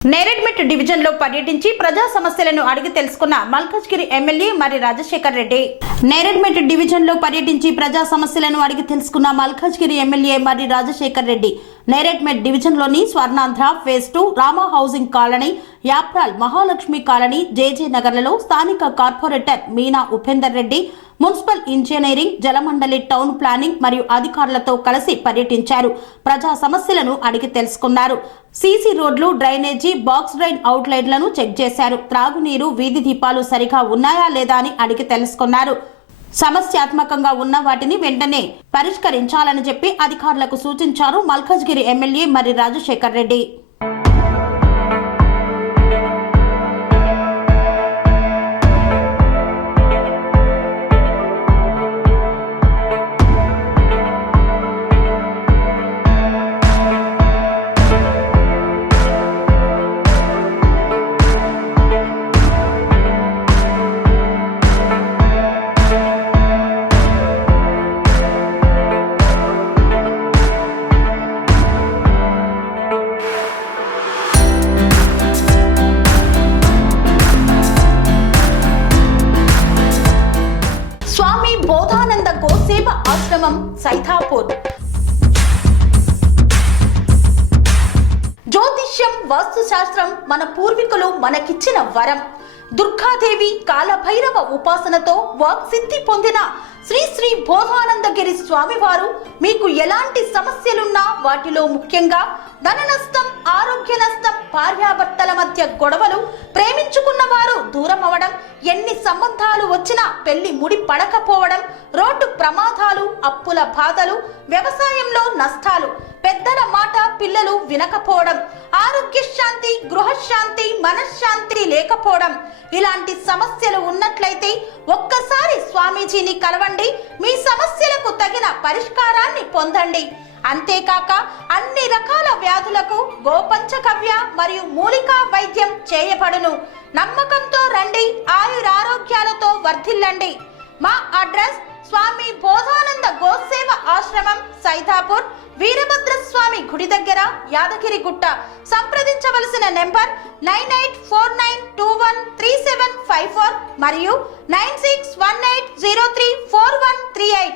Neredmet division లో పర్యటించి ప్రజా సమస్యలను అడిగి తెలుసుకున్న మల్కాజ్గిరి ఎమ్మెల్యే మరి రాజశేఖర్ రెడ్డి. నేరేడ్మెట్ డివిజన్ లో పర్యటించి ప్రజా సమస్యలను అడిగి తెలుసుకున్న మల్కాజ్గిరి ఎమ్మెల్యే మరి రాజశేఖర్ రెడ్డి నేరేడ్మెట్ డివిజన్ లోని Swarnandhra phase 2 Rama housing colony, Yapral Mahalakshmi colony, JJ నగర్లలో స్థానిక corporator Meena Upender Reddy municipal engineering, Jalamandali, town planning మరియు అధికారులతో కలిసి పర్యటించారు. ప్రజా సమస్యలను అడిగి తెలుసుకున్నారు. సీసీ రోడ్లు, డ్రైనేజీ, బాక్స్ డ్రైన్ అవుట్లెట్లను చెక్ చేశారు. త్రాగునీరు, వీధి దీపాలు సరిగా ఉన్నాయా లేదా అని అడిగి తెలుసుకున్నారు. సమస్యాత్మకంగా ఉన్న వాటిని వెంటనే పరిష్కరించాలని చెప్పి అధికారులకు సూచించారు మల్కాజ్గిరి ఎమ్మెల్యే మరి రాజశేఖర్ రెడ్డి. స్వామి బోధానంద గోసేవ ఆశ్రమం, సైథాపూర్. జ్యోతిష్యం, వాస్తుశాస్త్రం మన పూర్వీకులు మనకిచ్చిన వరం. దుర్గాదేవి, కాలభైరవ ఉపాసనతో వాక్సిద్ధి పొందిన శ్రీ శ్రీ బోధానందగిరి స్వామివారు మీకు ఎలాంటి సమస్యలున్నా, వాటిలో ముఖ్యంగా ధన నష్టం, ఆరోగ్య నష్టం, భార్యాభర్తల మధ్య గొడవలు, ప్రేమించుకున్న వారు దూరం అవడం, ఎన్ని సంబంధాలు వచ్చినా పెళ్లి ముడి పడకపోవడం, రోడ్డు ప్రమాదాలు, అప్పుల బాధలు, వ్యవసాయంలో నష్టాలు, పెద్దల మాట పిల్లలు వినకపోవడం, ఆరోగ్య శాంతి, గృహశాంతి, మనశ్శాంతి లేకపోవడం, ఇలాంటి సమస్యలు ఉన్నట్లయితే ఒక్కసారి స్వామీజీని కలవండి. మీ సమస్యలకు తగిన పరిష్కారాన్ని పొందండి. అంతేకాక అన్ని రకాల వ్యాధులకు గోపంచకవ్య మరియు మూలికా వైద్యం చేయబడును. నమ్మకంతో రండి, ఆయురారోగ్యాలతో వర్ధిల్లండి. మా అడ్రస్ స్వామి బోధానంద గోసేవ ఆశ్రమం, సైథాపూర్, వీరభద్రస్వామి గుడి దగ్గర, యాదగిరిగుట్ట. సంప్రదించవలసిన నెంబర్ 9849213754 మరియు 9618034138.